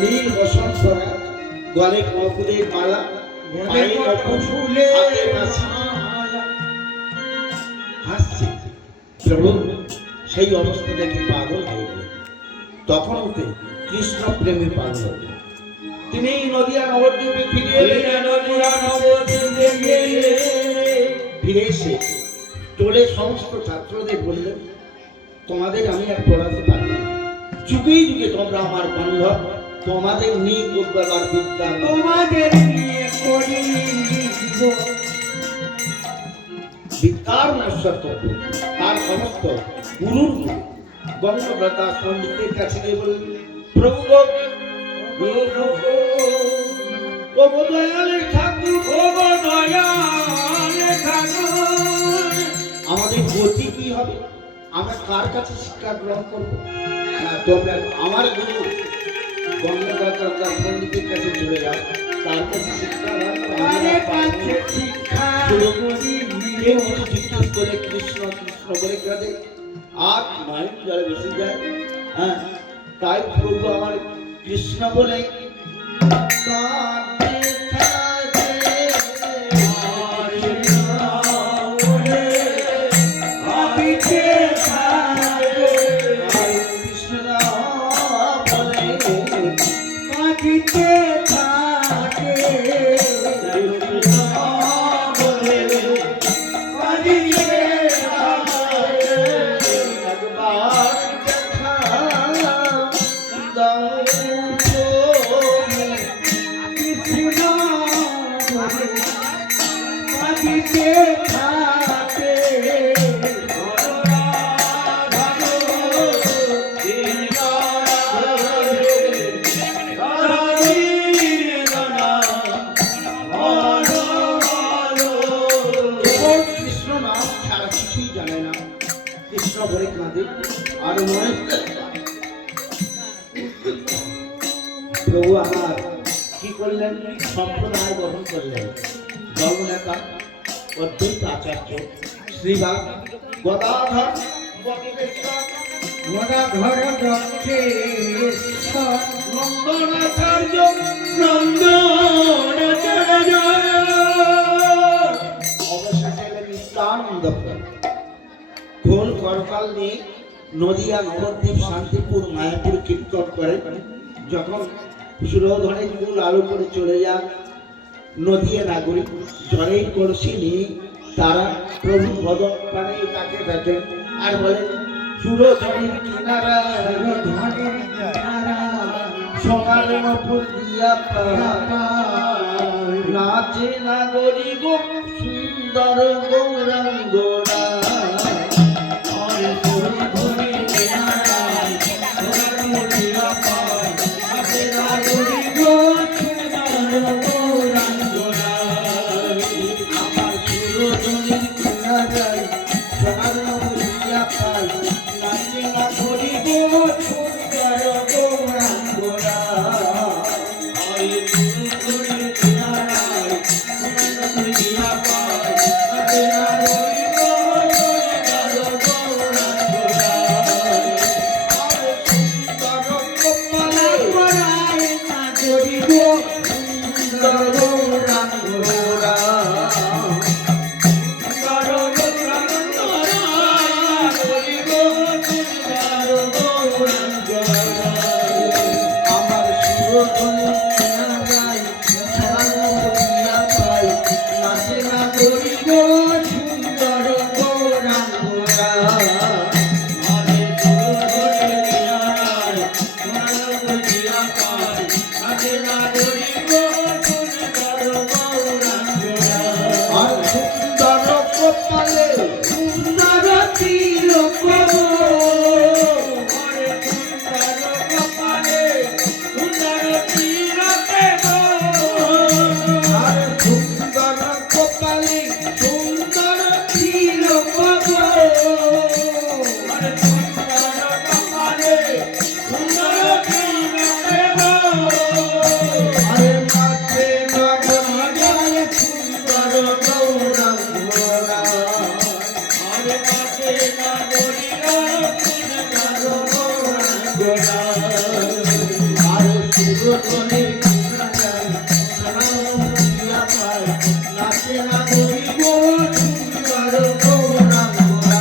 নীল বসন করা, গলে কপুরের মালা, পায়ে ফুলে হাসছে। প্রভু সেই অবস্থা দেখে পাগল হয়ে গেল। তখন ওতে কৃষ্ণ প্রেমে পাগল হল। তিনি নদিয়া নবদ্বীপে ফিরে এসে টোলে সমস্ত ছাত্রদের বললেন, তোমাদের আমি আর পড়াতে পারি না, যুগে যুগে তোমরা আমার বান্ধব, তোমাদের নিয়ে করবার বিদ্যা তোমাদের নিয়ে করি বিদ্যার নশ্বর তত্ত্ব। তার সমস্ত গুরুর গঙ্গব্রতা পণ্ডিতের কাছে গিয়ে বললেন, প্রভু আমাদের গতি কি হবে? আমরা কার কাছে শিক্ষা গ্রহণ করবো? তোমরা আমার গুরু গঙ্গব্রতা পণ্ডিতের কাছে চলে যাও, তার কাছে শিক্ষা জিজ্ঞেস করে কৃষ্ণ কৃষ্ণ বলে কাঁদে আর মাইন্ড জলে বসে যায়। হ্যাঁ, তাই প্রভু আমার কৃষ্ণ বলে প্রভু আমার কি করলেন? সম্প্রদায় গঠন করলেন। জগন্নাথ অদ্বৈত আচার্য শ্রীবাগ গদাধর নন্দনাচার্য অবশেষে নিত্যানন্দ খোল করতাল নিয়ে নদিয়া নবদ্বীপ শান্তিপুর মায়াপুর কীর্তন করে যখন সুরধনের চুল আলো করে চলে যান নদিয়া নাগরিক জলের কলসি নিয়ে তারা প্রভু ভজন প্রাণে তাকে দেখেন আর বলেন, সুরধনের কিনারা সোনার নপুর দিয়া নাচে নাগরি গো সুন্দর গৌরাঙ্গরা। আর সুরতনে নাচে না গরিব সুন্দর গৌরাঙ্গরা।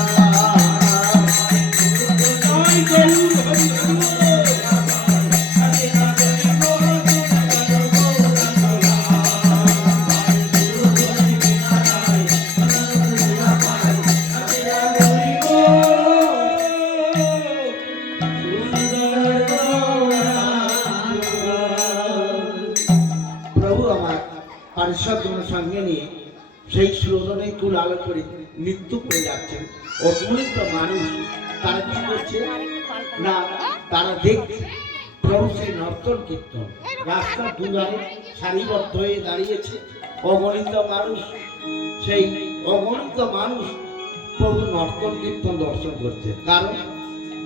প্রভু আমার পারিষদগণ সঙ্গে নিয়ে সেই স্লোগানে কুল আলো করে নৃত্য করে যাচ্ছেন। অগণিত মানুষ তারা কি করছে না, তারা দেখছে প্রভু সেই নর্তন কীর্তন। রাস্তার দুধারে সারিবদ্ধ হয়ে দাঁড়িয়েছে অগণিত মানুষ। সেই অগণিত মানুষ প্রভু নর্তন কীর্তন দর্শন করছে। কারণ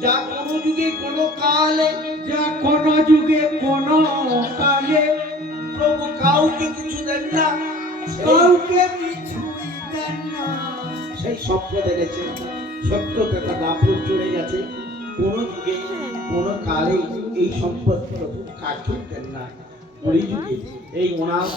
যা কোনো যুগে কোনো কালে, যা কোনো যুগে কোনো কালে প্রভু কাউকে কিছু দেন না, কাউকে কিছুই দেন না। সেই স্বপ্ন দেখেছে, সত্য কথা দাপট চলে গেছে। কোনো যুগে কোনো কালে এই সম্পদ প্রভু কাকে দেন না। ওই যুগে এই ওনার